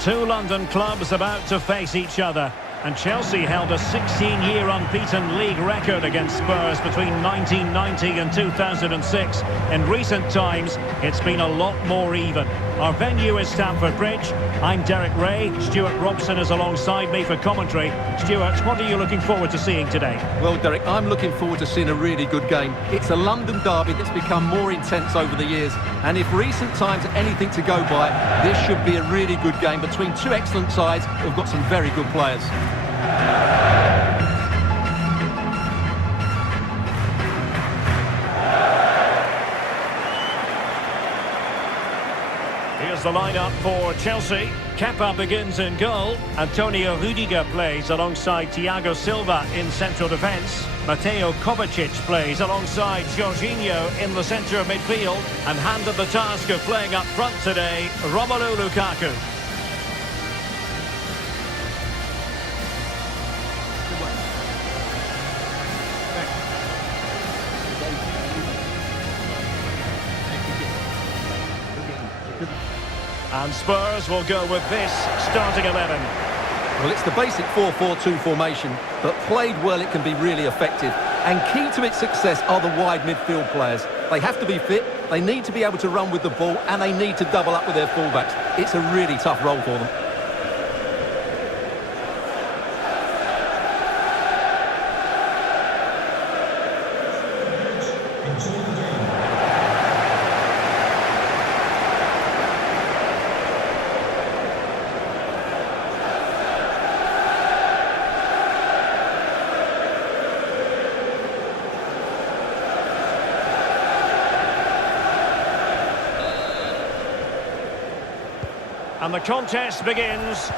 Two London clubs about to face each other. And Chelsea held a 16-year unbeaten league record against Spurs between 1990 and 2006. In recent times, it's been a lot more even. Our venue is Stamford Bridge. I'm Derek Ray. Stuart Robson is alongside me for commentary. Stuart, what are you looking forward to seeing today? Well, Derek, I'm looking forward to seeing a really good game. It's a London derby that's become more intense over the years. And if recent times are anything to go by, this should be a really good game between two excellent sides who've got some very good players. Here's the lineup for Chelsea. Kepa begins in goal. Antonio Rudiger plays alongside Thiago Silva in central defence. Mateo Kovacic plays alongside Jorginho in the centre of midfield. And handed the task of playing up front today, Romelu Lukaku. And Spurs will go with this starting 11. Well, it's the basic 4-4-2 formation, but played well it can be really effective. And key to its success are the wide midfield players. They have to be fit, they need to be able to run with the ball, and they need to double up with their fullbacks. It's a really tough role for them. And the contest begins.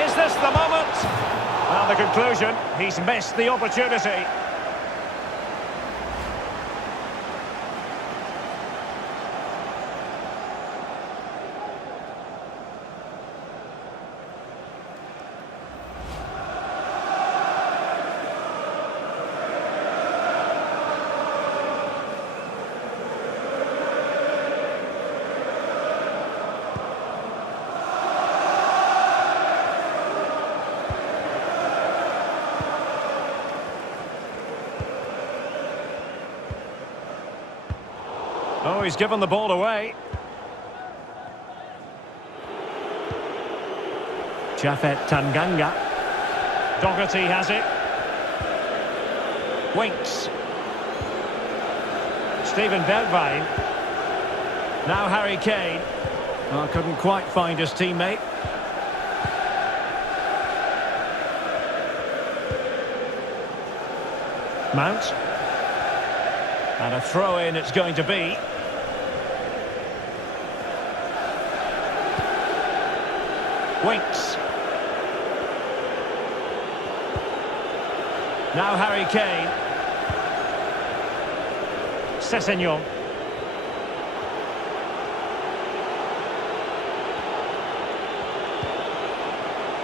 Is this the moment? Well, the conclusion, he's missed the opportunity. Oh, he's given the ball away. Japhet Tanganga. Doherty has it. Winks. Steven Bergwijn. Now Harry Kane. Oh, couldn't quite find his teammate. Mount. And a throw-in it's going to be. Winks. Now Harry Kane. Sessegnon.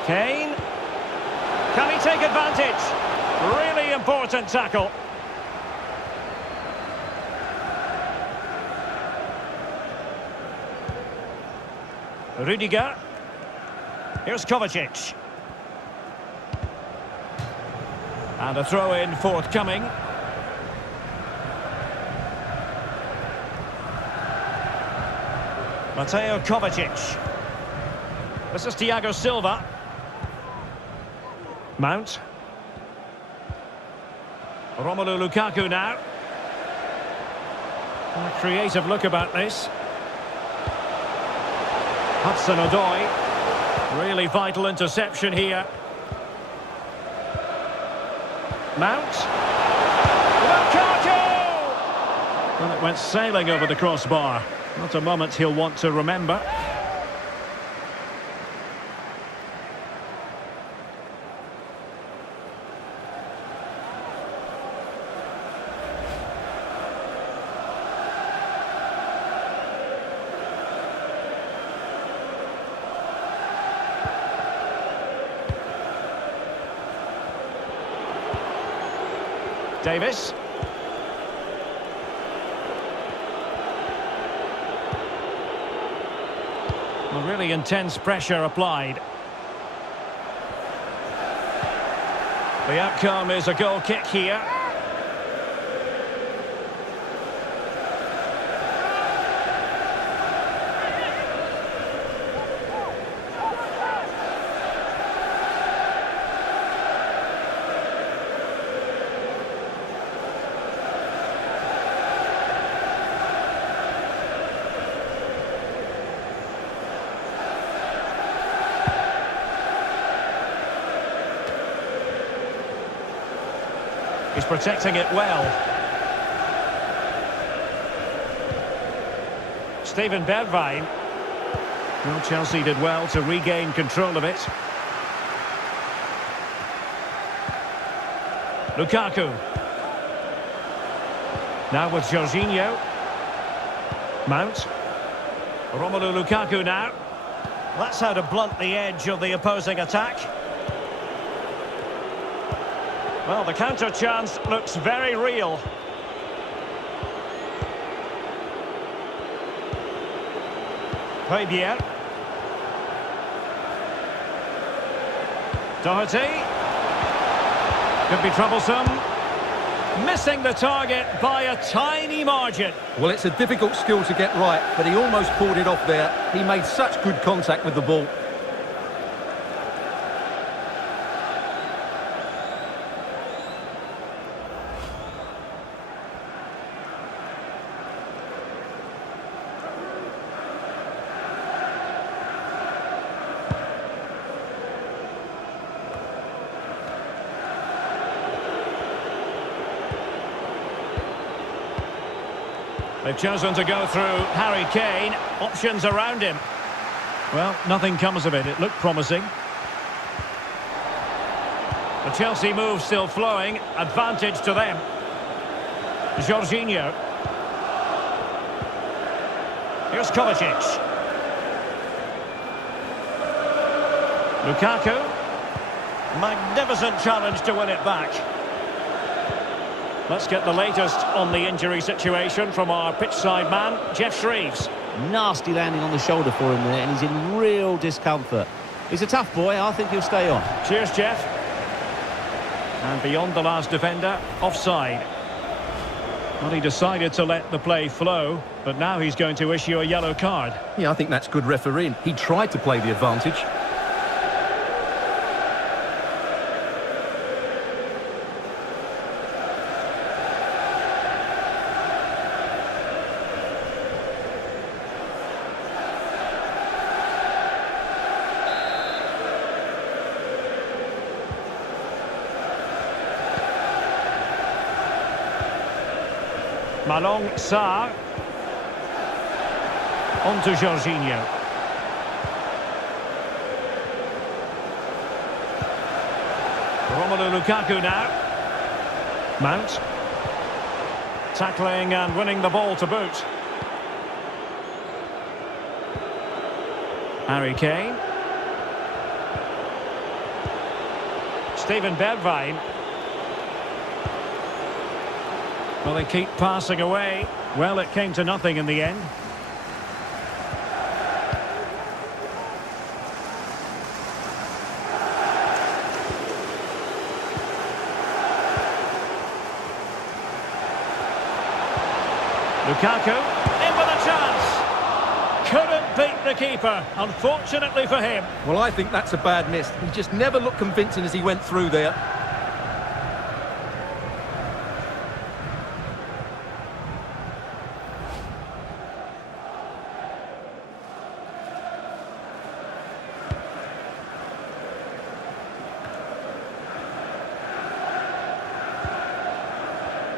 Kane. Can he take advantage? Really important tackle. Rudiger. Here's Kovacic. And a throw-in forthcoming. Mateo Kovacic. This is Thiago Silva. Mount. Romelu Lukaku now. A creative look about this. Hudson-Odoi. Really vital interception here. Mount. Lukaku! Well, it went sailing over the crossbar. Not a moment he'll want to remember. Davis. Well, really intense pressure applied. The outcome is a goal kick here. He's protecting it well. Steven Bergwijn. Well, Chelsea did well to regain control of it. Lukaku. Now with Jorginho. Mount. Romelu Lukaku now. That's how to blunt the edge of the opposing attack. Well, the counter chance looks very real. Hove. Doherty. Could be troublesome. Missing the target by a tiny margin. Well, it's a difficult skill to get right, but he almost pulled it off there. He made such good contact with the ball. They've chosen to go through Harry Kane. Options around him. Well, nothing comes of it. It looked promising. The Chelsea move still flowing. Advantage to them. Jorginho. Here's Kovacic. Lukaku. Magnificent challenge to win it back. Let's get the latest on the injury situation from our pitchside man, Jeff Shreves. Nasty landing on the shoulder for him there, and he's in real discomfort. He's a tough boy. I think he'll stay on. Cheers, Jeff. And beyond the last defender, offside. Well, he decided to let the play flow, but now he's going to issue a yellow card. Yeah, I think that's good refereeing. He tried to play the advantage. Malong Sarr. On to Jorginho. Romelu Lukaku now. Mount. Tackling and winning the ball to boot. Harry Kane. Steven Bergwijn. Well, they keep passing away. Well, it came to nothing in the end. Lukaku, in with a chance. Couldn't beat the keeper, unfortunately for him. Well, I think that's a bad miss. He just never looked convincing as he went through there.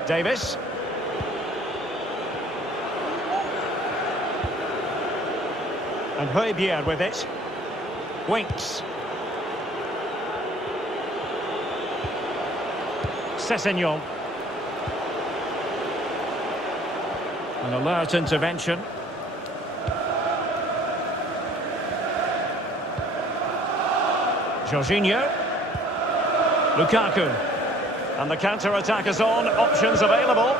Davis. And Hove with it. Winks. Sessegnon. An alert intervention. Jorginho. Lukaku. And the counter-attack is on. Options available.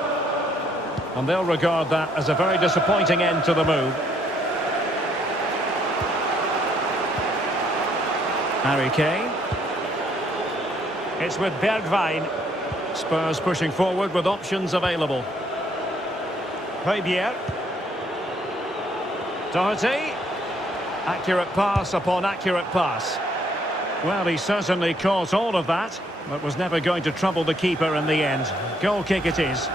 And they'll regard that as a very disappointing end to the move. Harry Kane. It's with Bergwijn. Spurs pushing forward with options available. Hove. Doherty. Accurate pass upon accurate pass. Well, he certainly caught all of that, but was never going to trouble the keeper in the end. Goal kick it is.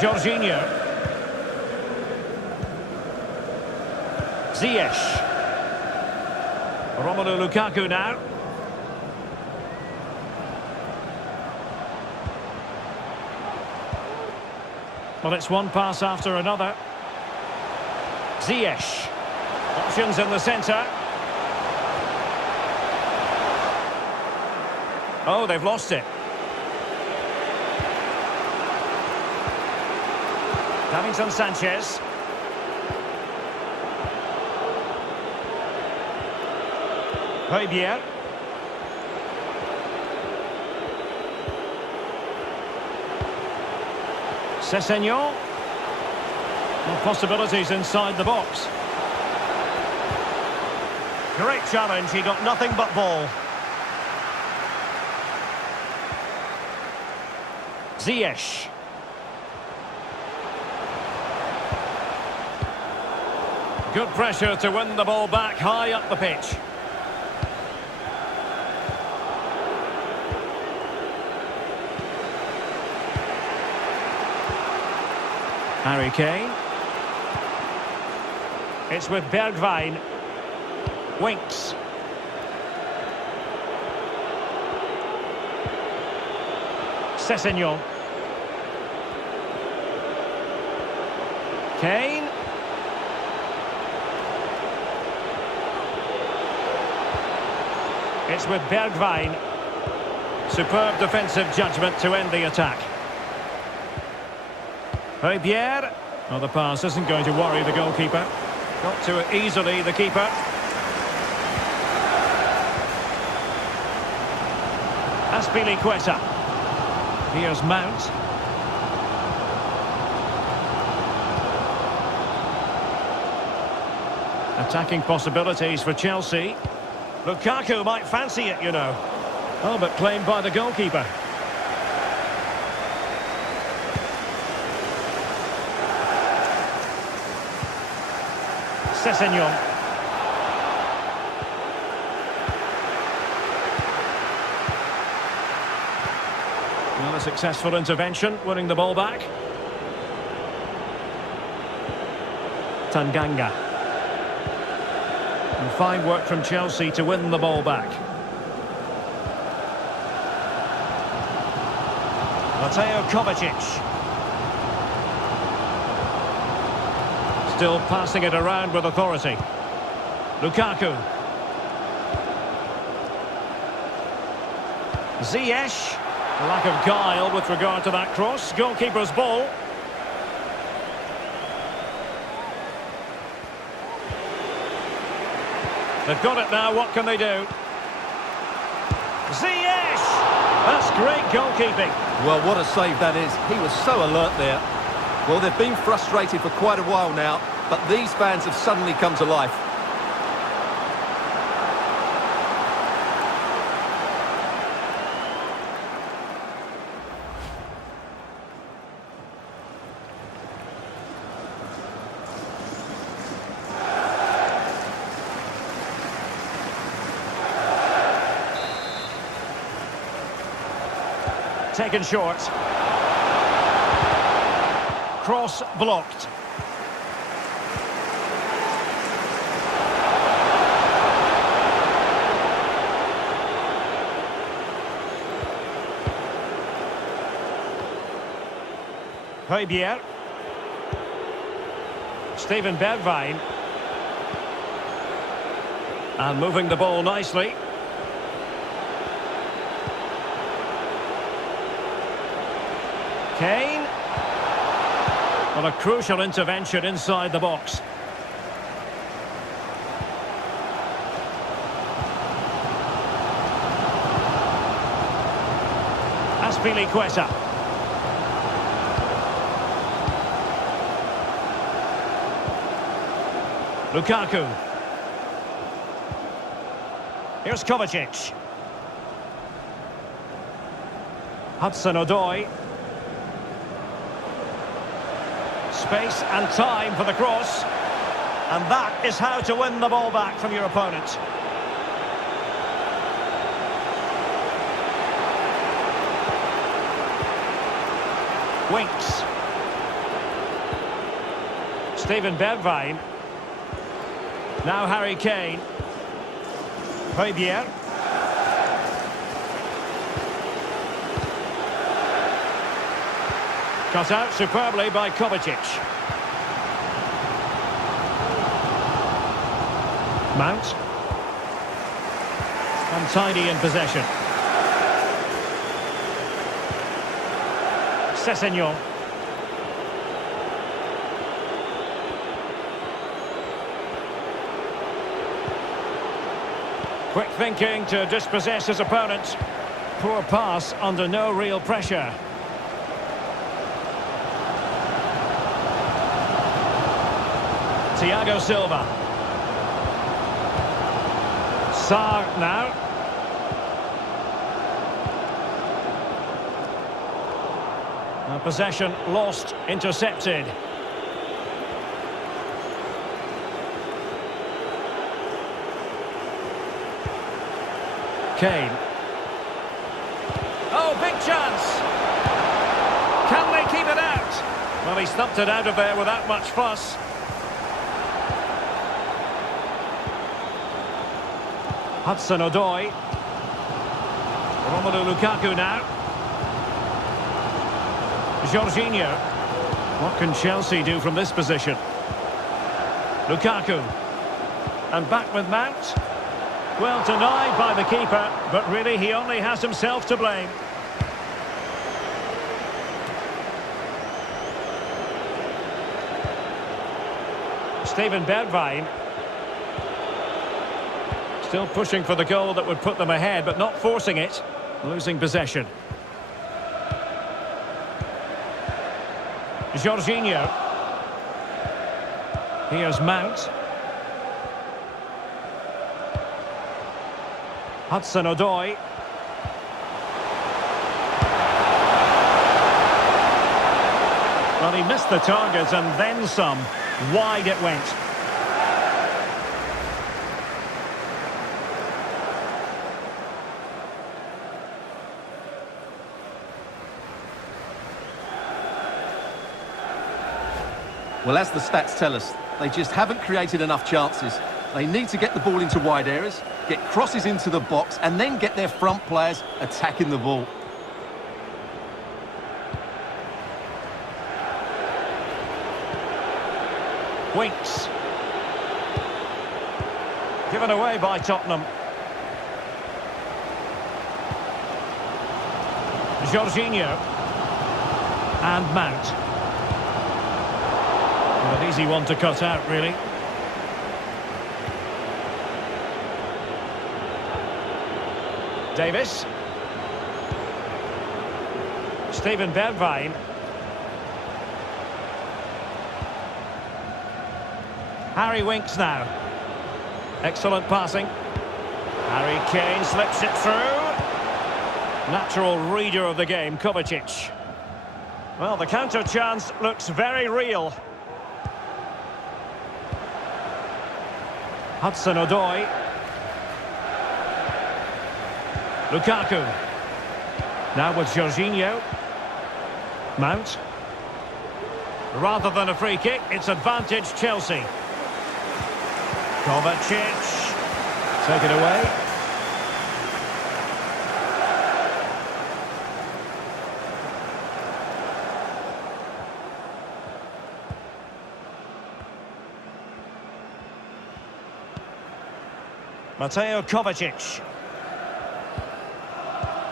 Jorginho. Ziyech. Romelu Lukaku now. Well, it's one pass after another. Ziyech. Options in the centre. Oh, they've lost it. Davinson Sanchez. Hove. Sessegnon. More possibilities inside the box. Great challenge, he got nothing but ball. Ziyech. Good pressure to win the ball back high up the pitch. Harry Kane. It's with Bergwijn. Winks. Sessegnon. Kane. It's with Bergwijn. Superb defensive judgment to end the attack. Hove. Well, the pass isn't going to worry the goalkeeper. Got to it easily, the keeper. Azpilicueta. Here's Mount. Attacking possibilities for Chelsea. Lukaku might fancy it, you know. Oh, but claimed by the goalkeeper. Sessegnon. Well, a successful intervention, winning the ball back. Tanganga. And fine work from Chelsea to win the ball back. Mateo Kovacic. Still passing it around with authority. Lukaku. Ziyech. Lack of guile with regard to that cross. Goalkeeper's ball. They've got it now, what can they do? Ziyech! That's great goalkeeping. Well, what a save that is. He was so alert there. Well, they've been frustrated for quite a while now, but these fans have suddenly come to life. Taken short. Cross blocked. Hove. Steven Bergwijn. And moving the ball nicely. Kane. Well, a crucial intervention inside the box. Azpilicueta. Lukaku. Here's Kovacic. Hudson-Odoi. Space and time for the cross. And that is how to win the ball back from your opponent. Winks. Steven Bergwijn. Now Harry Kane. Hove. Cut out superbly by Kovacic. Mount. Untidy in possession. Sessegnon. Quick thinking to dispossess his opponent. Poor pass under no real pressure. Thiago Silva. Sarr now. Possession lost, intercepted. Kane. Oh, big chance. Can they keep it out? Well, he stumped it out of there without much fuss. Hudson-Odoi. Romelu Lukaku now. Jorginho. What can Chelsea do from this position? Lukaku. And back with Mount. Well, denied by the keeper, but really he only has himself to blame. Steven Bergwijn. Still pushing for the goal that would put them ahead, but not forcing it. Losing possession. Jorginho. Here's Mount. Hudson-Odoi. Well, he missed the target and then some. Wide it went. Well, as the stats tell us, they just haven't created enough chances. They need to get the ball into wide areas, get crosses into the box, and then get their front players attacking the ball. Winks. Given away by Tottenham. Jorginho. And Mount. Well, an easy one to cut out, really. Davis. Steven Bergwijn. Harry Winks now. Excellent passing. Harry Kane slips it through. Natural reader of the game, Kovacic. Well, the counter chance looks very real. Hudson-Odoi. Lukaku. Now with Jorginho. Mount. Rather than a free kick, it's advantage Chelsea. Kovacic. Take it away. Mateo Kovacic.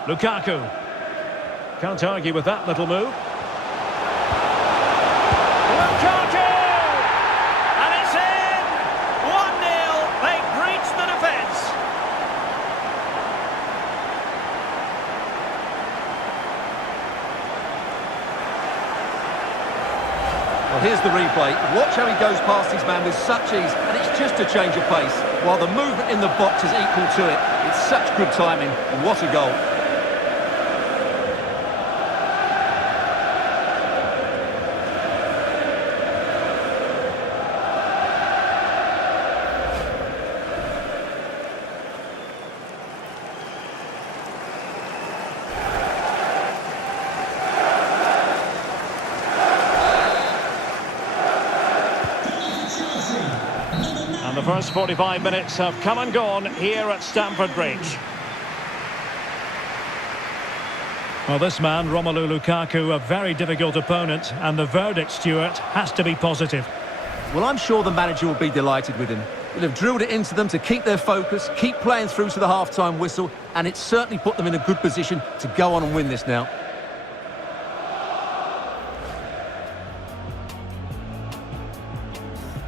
Lukaku. Can't argue with that little move. Lukaku! And it's in! 1-0. They breached the defence. Well, here's the replay. Watch how he goes past his man with such ease, and it's just a change of pace. While the movement in the box is equal to it. It's such good timing, and what a goal. The first 45 minutes have come and gone here at Stamford Bridge. Well, this man, Romelu Lukaku, a very difficult opponent, and the verdict, Stuart, has to be positive. Well, I'm sure the manager will be delighted with him. He'll have drilled it into them to keep their focus, keep playing through to the half-time whistle, and it's certainly put them in a good position to go on and win this now.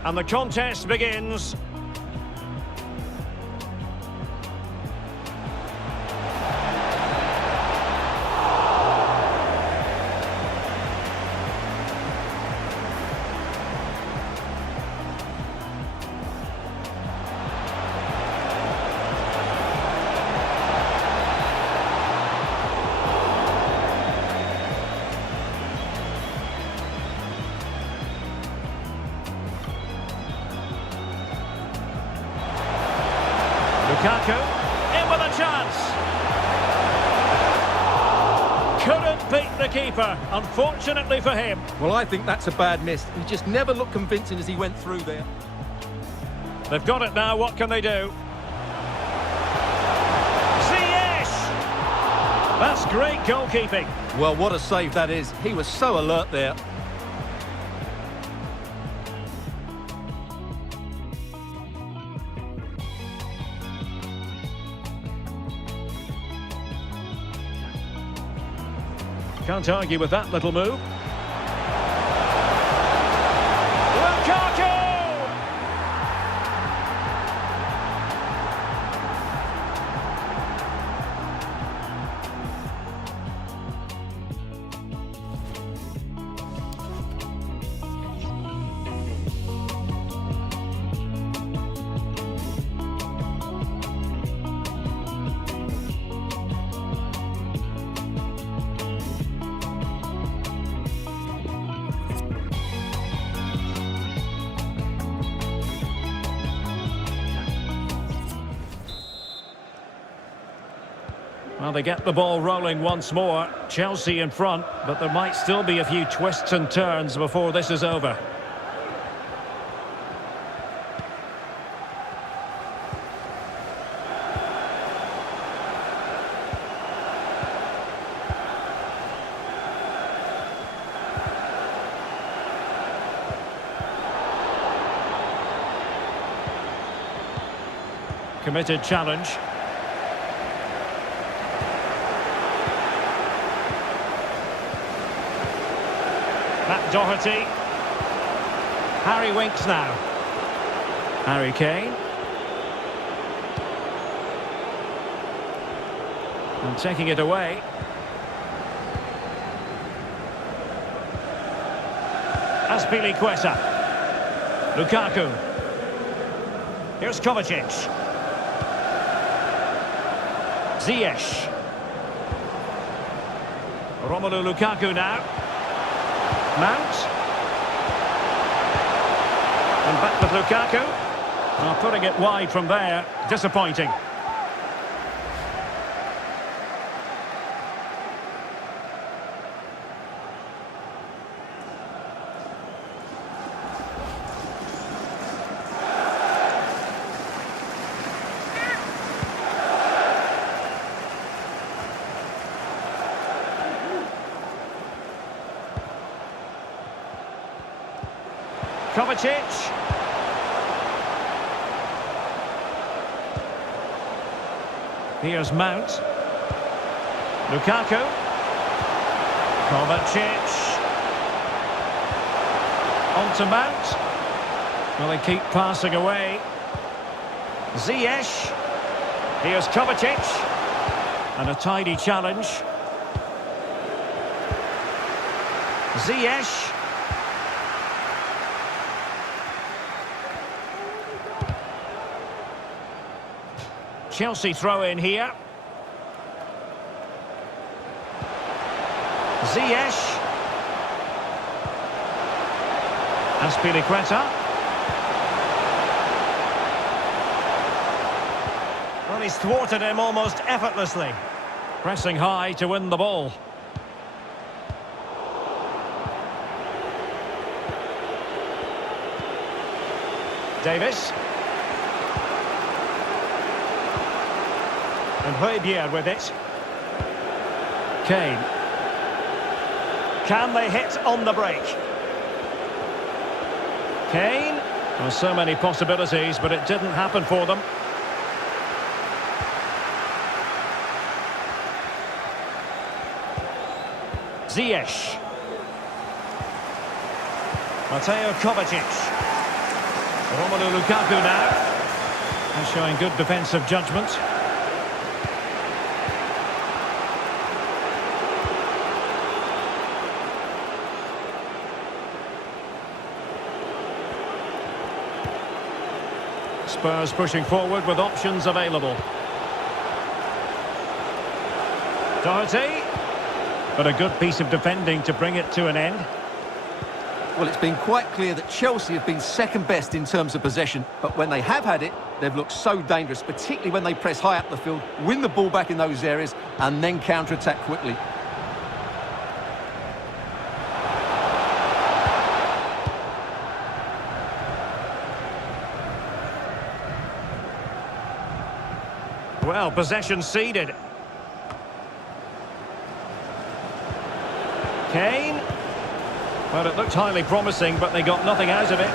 And the contest begins. Lukaku, in with a chance. Couldn't beat the keeper, unfortunately for him. Well, I think that's a bad miss. He just never looked convincing as he went through there. They've got it now, what can they do? Ziyech! That's great goalkeeping. Well, what a save that is. He was so alert there. Can't argue with that little move. Lukaku! Well, they get the ball rolling once more. Chelsea in front, but there might still be a few twists and turns before this is over. Committed challenge. Matt Doherty. Harry Winks now. Harry Kane. And taking it away. Azpilicueta. Lukaku. Here's Kovacic. Ziyech. Romelu Lukaku now. Mount. And back with Lukaku. Well, putting it wide from there. Disappointing. Kovacic. Here's Mount. Lukaku. Kovacic. On to Mount. Will they keep passing away? Ziyech. Here's Kovacic. And a tidy challenge. Ziyech. Chelsea throw in here. Ziyech. Azpilicueta. Well, he's thwarted him almost effortlessly. Pressing high to win the ball. Davis. And Hove with it. Kane. Can they hit on the break? Kane. Well, so many possibilities, but it didn't happen for them. Ziyech. Mateo Kovacic. Romelu Lukaku now. And showing good defensive judgment. Spurs pushing forward with options available. Doherty. But a good piece of defending to bring it to an end. Well, it's been quite clear that Chelsea have been second best in terms of possession, but when they have had it, they've looked so dangerous, particularly when they press high up the field, win the ball back in those areas, and then counter-attack quickly. Well, possession ceded. Kane. Well, it looked highly promising, but they got nothing out of it.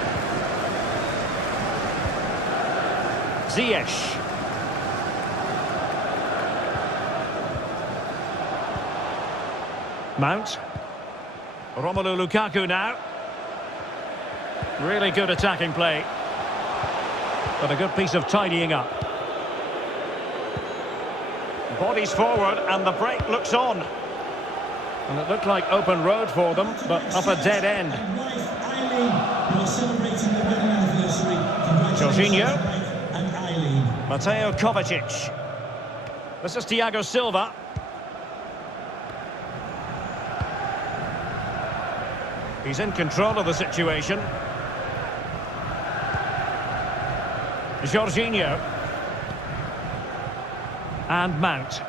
Ziyech. Mount. Romelu Lukaku now. Really good attacking play. But a good piece of tidying up. Bodies forward and the break looks on. And it looked like open road for them, but up a dead end. Jorginho. Mateo Kovacic. This is Thiago Silva. He's in control of the situation. Jorginho. And Mount.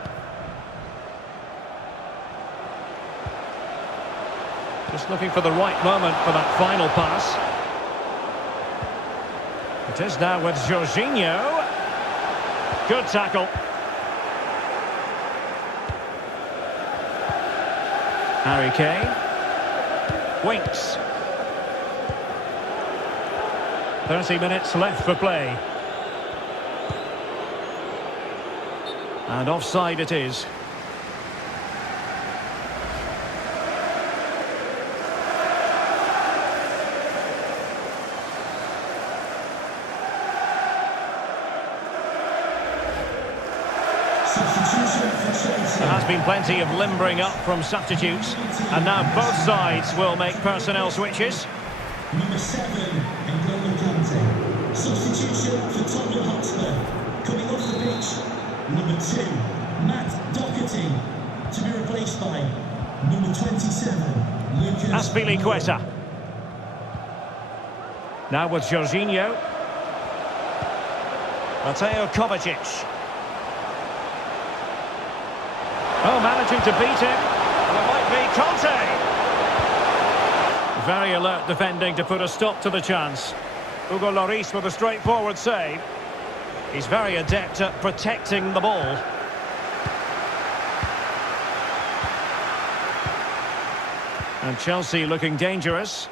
Just looking for the right moment for that final pass. It is now with Jorginho. Good tackle. Harry Kane. Winks. 30 minutes left for play. And offside it is. There has been plenty of limbering up from substitutes, and now both sides will make personnel switches. Number 7, N'Golo Kante. Substitution for Tottenham Hotspur. Coming off the pitch, number 2, Matt Doherty. To be replaced by number 27, Lucas Azpilicueta. Now with Jorginho. Mateo Kovacic. Oh, managing to beat him. And it might be Conte. Very alert defending to put a stop to the chance. Hugo Lloris with a straightforward save. He's very adept at protecting the ball. And Chelsea looking dangerous.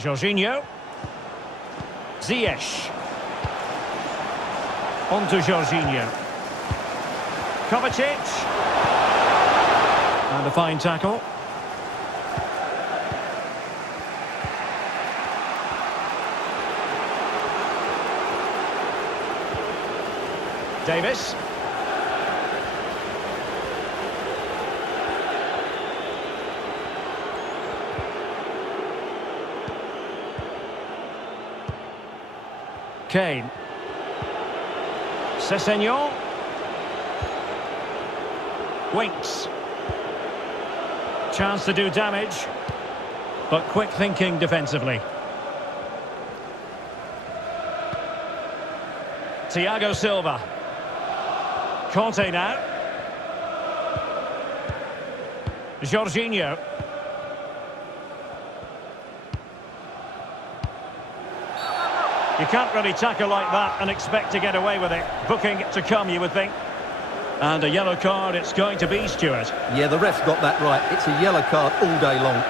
Jorginho. Ziyech. On to Jorginho. Kovacic. And a fine tackle. Davis. Kane. Sessegnon. Winks. Chance to do damage, but quick thinking defensively. Thiago Silva. Conte now. Jorginho. You can't really tackle like that and expect to get away with it. Booking to come, you would think. And a yellow card it's going to be, Stuart. Yeah, the ref's got that right. It's a yellow card all day long.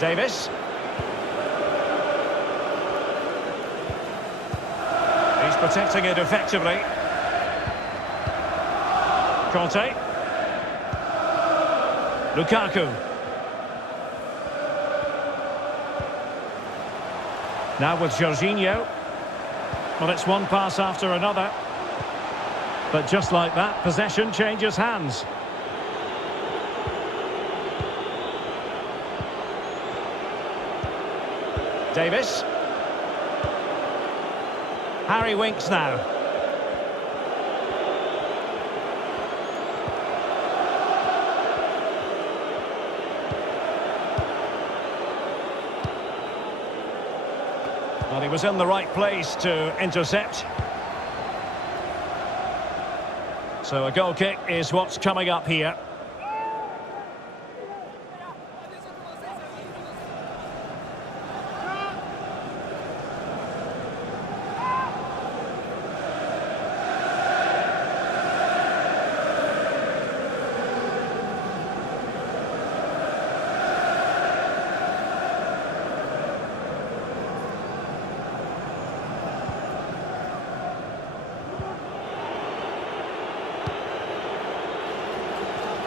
Davis. He's protecting it effectively. Conte. Lukaku. Now with Jorginho. Well, it's one pass after another. But just like that, possession changes hands. Davis. Harry Winks now. Well, he was in the right place to intercept. So a goal kick is what's coming up here.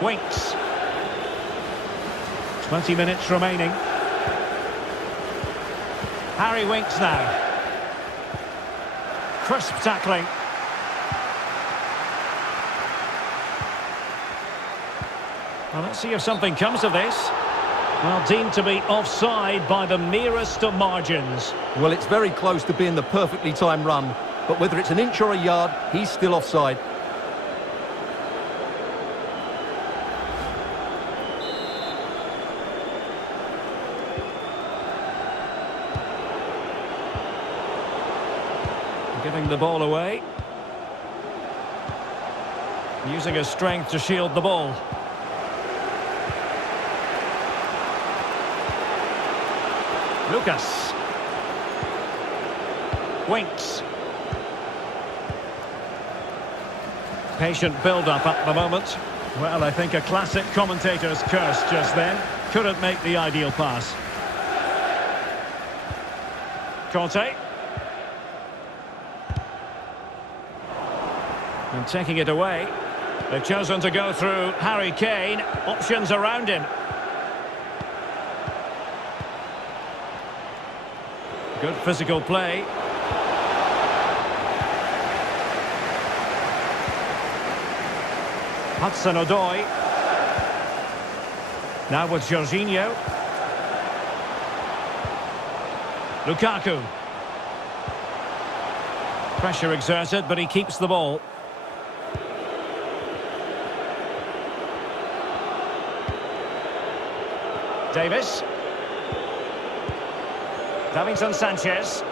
Winks. 20 minutes remaining. Harry Winks now. Crisp tackling. Well, let's see if something comes of this. Well, deemed to be offside by the merest of margins. Well, it's very close to being the perfectly timed run, but whether it's an inch or a yard, he's still offside. Giving the ball away. Using his strength to shield the ball. Lucas. Winks. Patient build-up at the moment. Well, I think a classic commentator's curse just then. Couldn't make the ideal pass. Conte. And taking it away. They've chosen to go through Harry Kane. Options around him. Good physical play. Hudson-Odoi. Now with Jorginho. Lukaku. Pressure exerted, but he keeps the ball. Davis. Davinson Sanchez.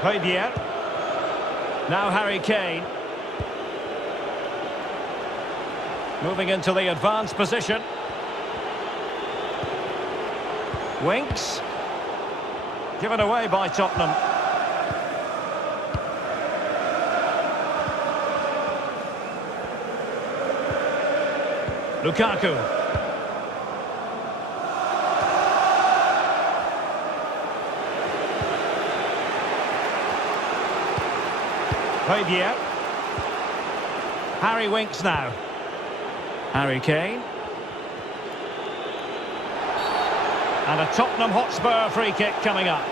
Hove. Now Harry Kane. Moving into the advanced position. Winks. Given away by Tottenham. Lukaku. Hove. Harry Winks now. Harry Kane. And a Tottenham Hotspur free kick coming up.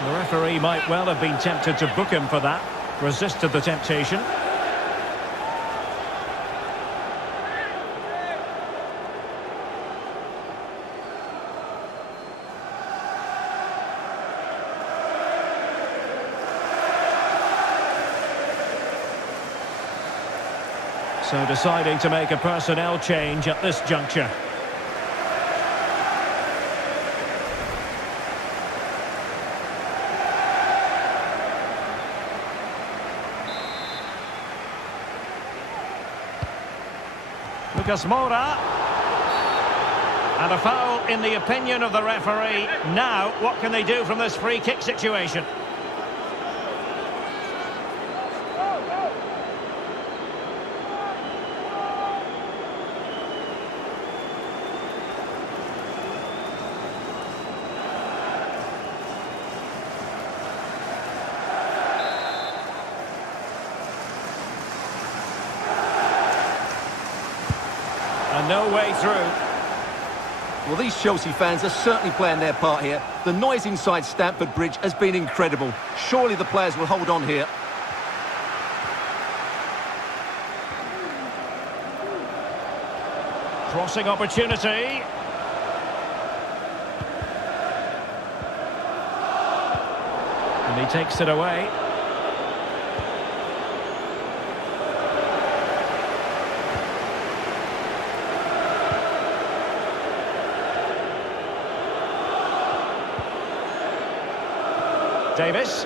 The referee might well have been tempted to book him for that. Resisted the temptation. So deciding to make a personnel change at this juncture. Lucas Moura. And a foul in the opinion of the referee. Now, what can they do from this free kick situation? And no way through. Well, these Chelsea fans are certainly playing their part here. The noise inside Stamford Bridge has been incredible. Surely the players will hold on here. Crossing opportunity. And he takes it away. Davis.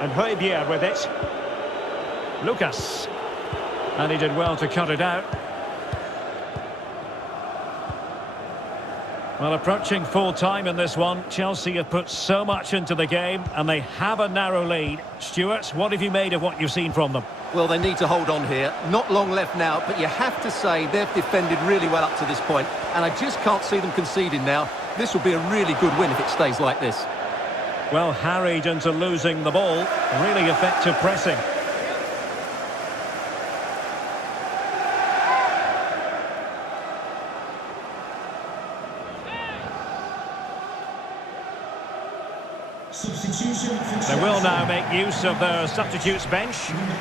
And Hove with it. Lucas. And he did well to cut it out. Well, approaching full time in this one. Chelsea have put so much into the game and they have a narrow lead. Stuart, what have you made of what you've seen from them? Well, they need to hold on here. Not long left now, but you have to say they've defended really well up to this point, and I just can't see them conceding now. This will be a really good win if it stays like this. Well, harried into losing the ball. Really effective pressing. Substitution for Chelsea. They will now make use of their substitutes bench. Number 8,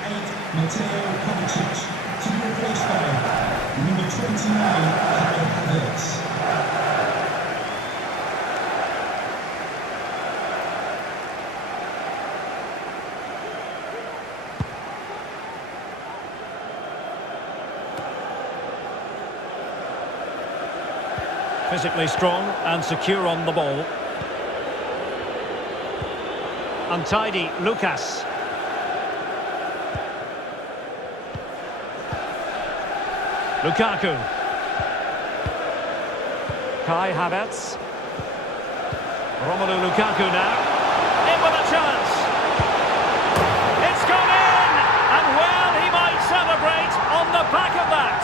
Mateo Kovacic, to be replaced by number 29, Havertz. Physically strong and secure on the ball. Untidy, Lucas. Lukaku. Kai Havertz. Romelu Lukaku now. In with a chance. It's gone in! And well, he might celebrate on the back of that.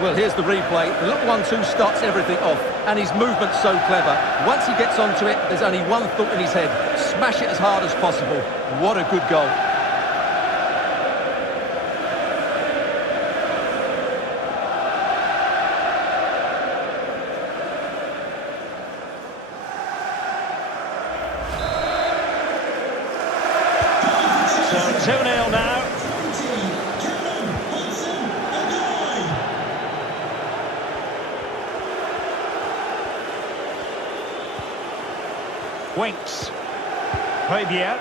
Well, here's the replay. The little 1-2 starts everything off, and his movement's so clever. Once he gets onto it, there's only one thought in his head. Smash it as hard as possible. What a good goal. So 2-0 now. Winks. Hove.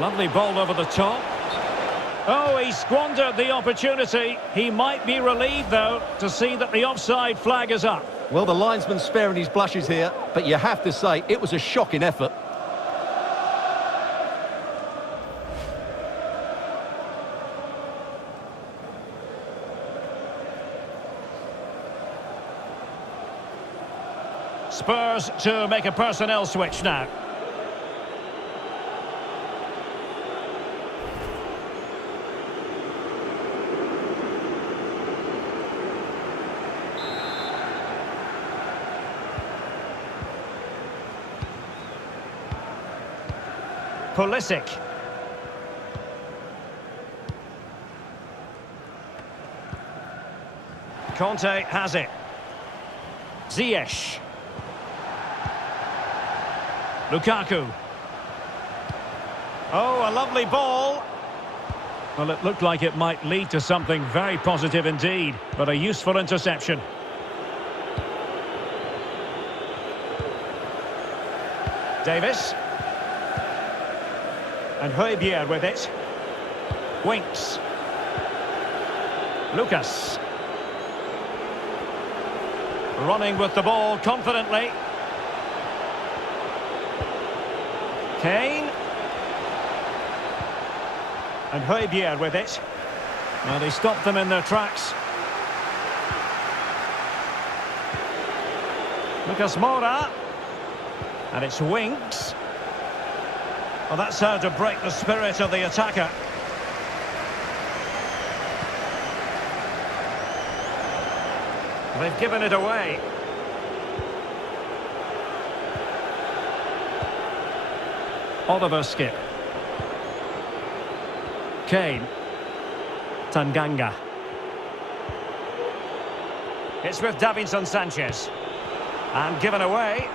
Lovely ball over the top. Oh, he squandered the opportunity. He might be relieved, though, to see that the offside flag is up. Well, the linesman's sparing his blushes here, but you have to say it was a shocking effort. Spurs to make a personnel switch now. Pulisic. Conte has it. Ziyech. Lukaku. Oh, a lovely ball. Well, it looked like it might lead to something very positive indeed, but a useful interception. Davis. And Hove with it. Winks. Lucas. Running with the ball confidently. Kane. And Hove with it. Now they stopped them in their tracks. Lucas Moura. And it's Winks. Well, that's how to break the spirit of the attacker. They've given it away. Oliver Skip. Kane. Tanganga. It's with Davinson Sanchez. And given away.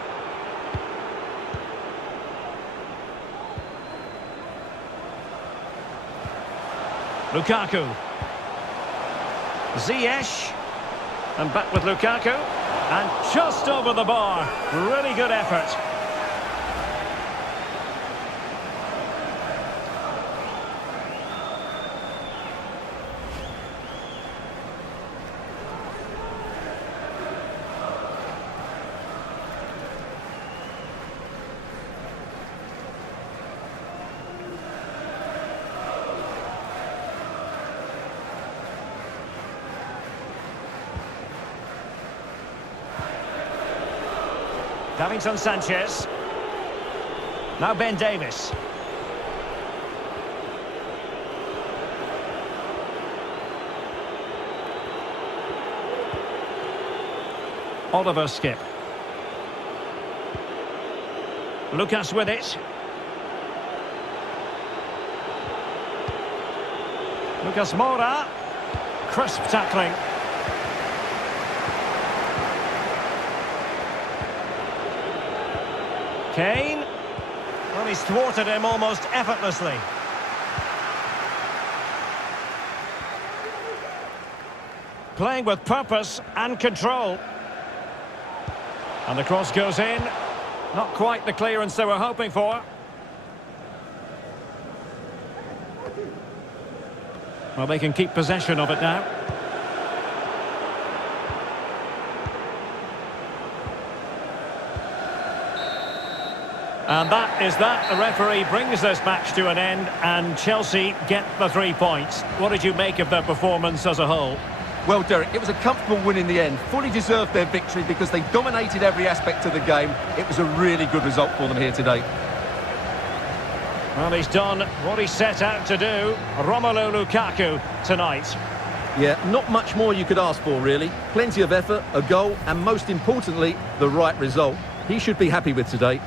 Lukaku. Ziyech. And back with Lukaku. And just over the bar. Really good effort. Davinson Sanchez. Now Ben Davis. Oliver Skip. Lucas with it. Lucas Moura. Crisp tackling. Kane. Well, he's thwarted him almost effortlessly. Playing with purpose and control. And the cross goes in. Not quite the clearance they were hoping for. Well, they can keep possession of it now. And that is that. The referee brings this match to an end and Chelsea get the 3 points. What did you make of their performance as a whole? Well, Derek, it was a comfortable win in the end. Fully deserved their victory because they dominated every aspect of the game. It was a really good result for them here today. Well, he's done what he set out to do, Romelu Lukaku, tonight. Yeah, not much more you could ask for, really. Plenty of effort, a goal, and most importantly, the right result. He should be happy with today.